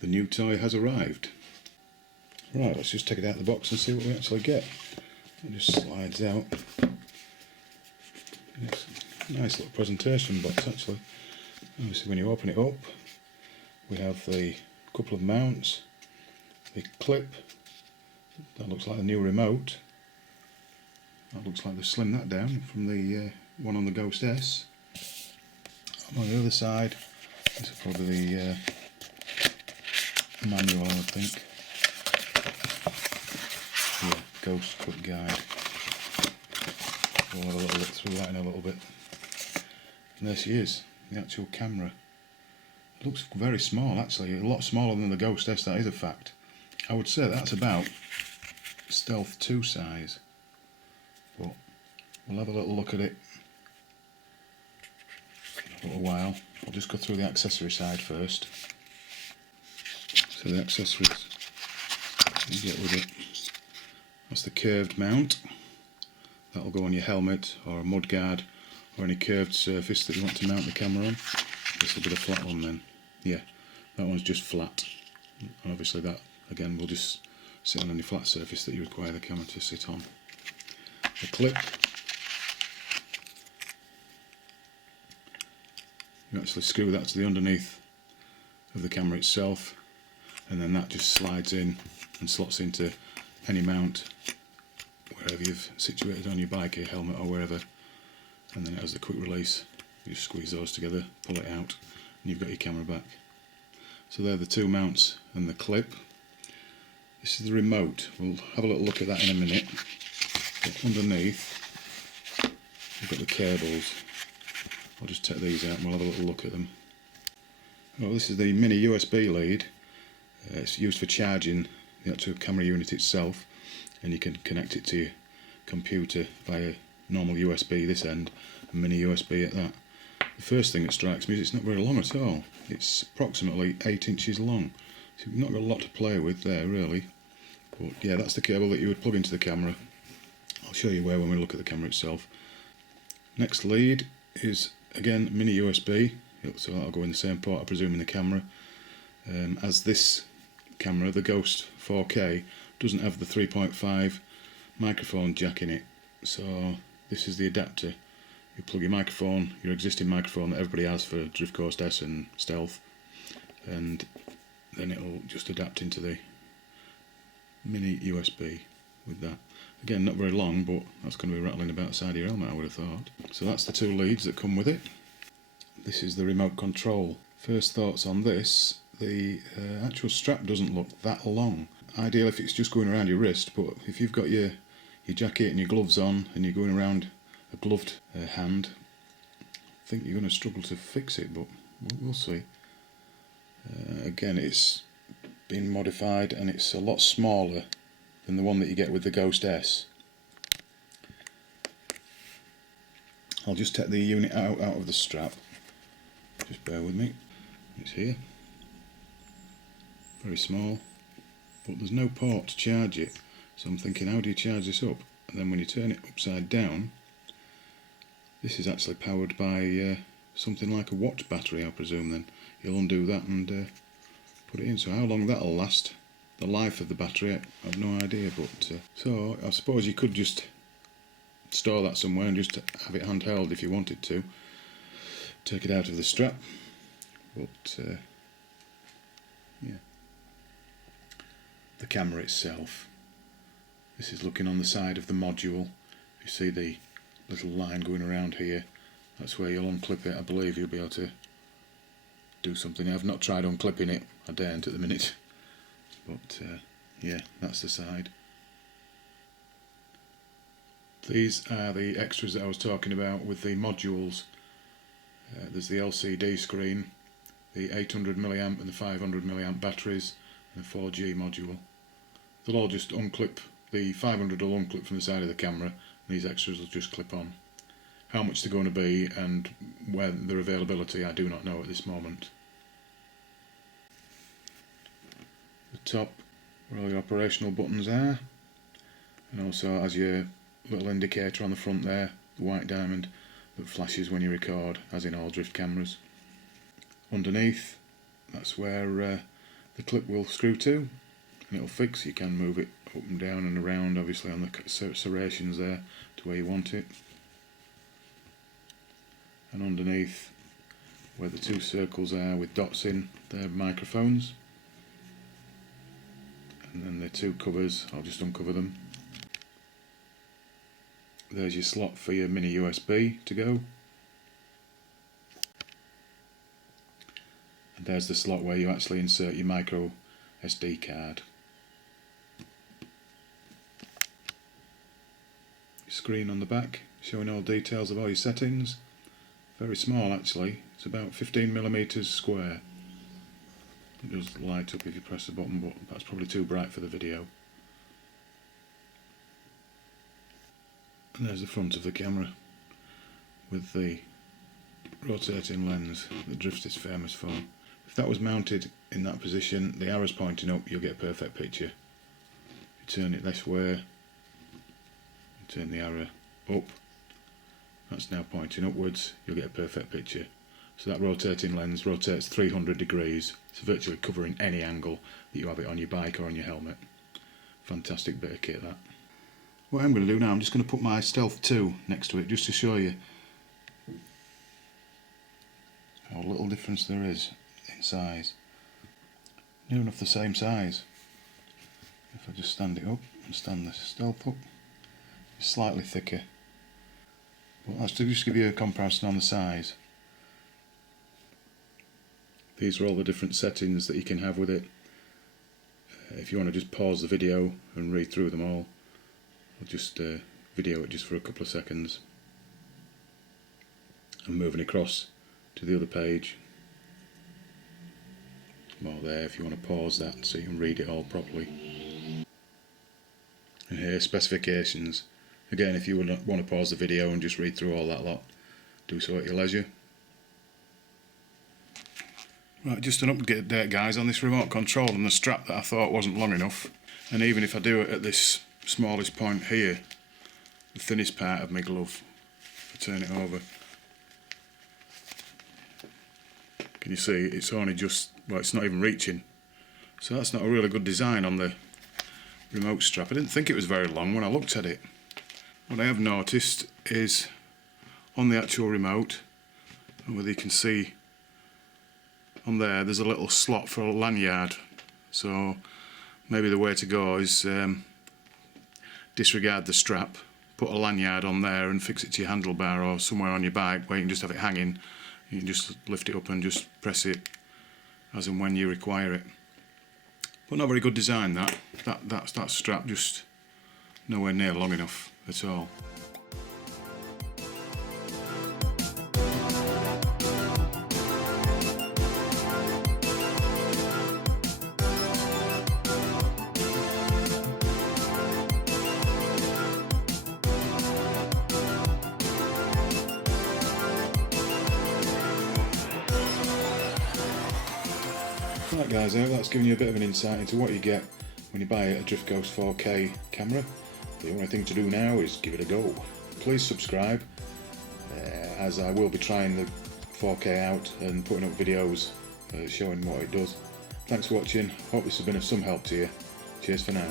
The new toy has arrived. Right, let's just take it out of the box and see what we actually get. It just slides out. It's a nice little presentation box actually. Obviously when you open it up, we have the couple of mounts, the clip, that looks like a new remote. That looks like they slimmed that down from the one on the Ghost S. And on the other side, this is probably the manual, I would think. Yeah, Ghost Quick Guide. We'll have a little look through that in a little bit. And there she is, the actual camera. It looks very small actually, a lot smaller than the Ghost S, that is a fact. I would say that's about Stealth 2 size. But we'll have a little look at it in a little while. I'll just go through the accessory side first. So the accessories you get with it. That's the curved mount. That'll go on your helmet or a mudguard or any curved surface that you want to mount the camera on. This will be the flat one then. Yeah, that one's just flat. And obviously that again will just sit on any flat surface that you require the camera to sit on. The clip. You actually screw that to the underneath of the camera itself, and then that just slides in and slots into any mount wherever you've situated on your bike, your helmet or wherever, and then it has the quick release. You just squeeze those together, pull it out, and you've got your camera back. So they're the two mounts and the clip. This is the remote. We'll have a little look at that in a minute. But underneath we've got the cables. I'll just take these out and we'll have a little look at them. Oh, this is the mini USB lead. It's used for charging the actual camera unit itself, and you can connect it to your computer via normal USB this end and mini USB at that. The first thing that strikes me is it's not very long at all. It's approximately 8 inches long, so you've not got a lot to play with there really. But yeah, that's the cable that you would plug into the camera. I'll show you where when we look at the camera itself. Next lead is again mini USB, so that'll go in the same port I presume in the camera. As this camera, the Ghost 4K, doesn't have the 3.5 microphone jack in it, so this is the adapter. You plug your microphone, your existing microphone that everybody has for Drift Coast S and Stealth, and then it'll just adapt into the mini USB with that. Again, not very long, but that's going to be rattling about the side of your helmet, I would have thought. So that's the two leads that come with it. This is the remote control. First thoughts on this, the actual strap doesn't look that long. Ideal if it's just going around your wrist, but if you've got your jacket and your gloves on and you're going around a gloved hand, I think you're going to struggle to fix it, but we'll see. Again, it's been modified and it's a lot smaller than the one that you get with the Ghost S. I'll just take the unit out of the strap. Just bear with me. It's here. Very small, but there's no port to charge it. So I'm thinking, how do you charge this up? And then when you turn it upside down, this is actually powered by something like a watch battery, I presume. Then you'll undo that and put it in. So how long that'll last, the life of the battery, I have no idea. But so I suppose you could just store that somewhere and just have it handheld if you wanted to. Take it out of the strap. But yeah, the camera itself. This is looking on the side of the module. You see the little line going around here. That's where you'll unclip it. I believe you'll be able to do something. I've not tried unclipping it. I daren't at the minute. But yeah, that's the side. These are the extras that I was talking about with the modules. There's the LCD screen, the 800mA and the 500mA batteries, and the 4G module. They'll all just unclip. The 500 will unclip from the side of the camera, and these extras will just clip on. How much they're going to be and when their availability, I do not know at this moment. The top, where all your operational buttons are, and also has your little indicator on the front there, the white diamond that flashes when you record, as in all drift cameras. Underneath, that's where the the clip will screw to, and it'll fix. You can move it up and down and around, obviously on the serrations there to where you want it. And underneath, where the two circles are with dots in, they're microphones. And then the two covers, I'll just uncover them. There's your slot for your mini USB to go. And there's the slot where you actually insert your micro SD card. Screen on the back showing all details of all your settings. Very small actually, it's about 15mm square. It does light up if you press the button, but that's probably too bright for the video. And there's the front of the camera with the rotating lens that Drift is famous for. If that was mounted in that position, the arrow's pointing up, you'll get a perfect picture. If you turn it this way, turn the arrow up, that's now pointing upwards, you'll get a perfect picture. So that rotating lens rotates 300 degrees, it's virtually covering any angle that you have it on your bike or on your helmet. Fantastic bit of kit that. What I'm going to do now, I'm just going to put my Stealth 2 next to it just to show you how little difference there is in size. Near enough the same size. If I just stand it up and stand the Stealth up, it's slightly thicker. But that's to just give you a comparison on the size. These are all the different settings that you can have with it. If you want to just pause the video and read through them all, I'll just video it just for a couple of seconds. I'm moving across to the other page. More there if you want to pause that so you can read it all properly. And here, specifications. Again, if you want to pause the video and just read through all that lot, do so at your leisure. Right, just an update guys on this remote control and the strap that I thought wasn't long enough. And even if I do it at this smallest point here, the thinnest part of my glove, if I turn it over, can you see it's only just, well, it's not even reaching. So that's not a really good design on the remote strap. I didn't think it was very long when I looked at it. What I have noticed is on the actual remote, and whether you can see on there, there's a little slot for a lanyard. So maybe the way to go is disregard the strap, put a lanyard on there and fix it to your handlebar or somewhere on your bike where you can just have it hanging. You can just lift it up and just press it as and when you require it. But not very good design that strap, just nowhere near long enough at all. Right guys, I hope that's given you a bit of an insight into what you get when you buy a Drift Ghost 4K camera. The only thing to do now is give it a go. Please subscribe, as I will be trying the 4K out and putting up videos showing what it does. Thanks for watching, hope this has been of some help to you. Cheers for now.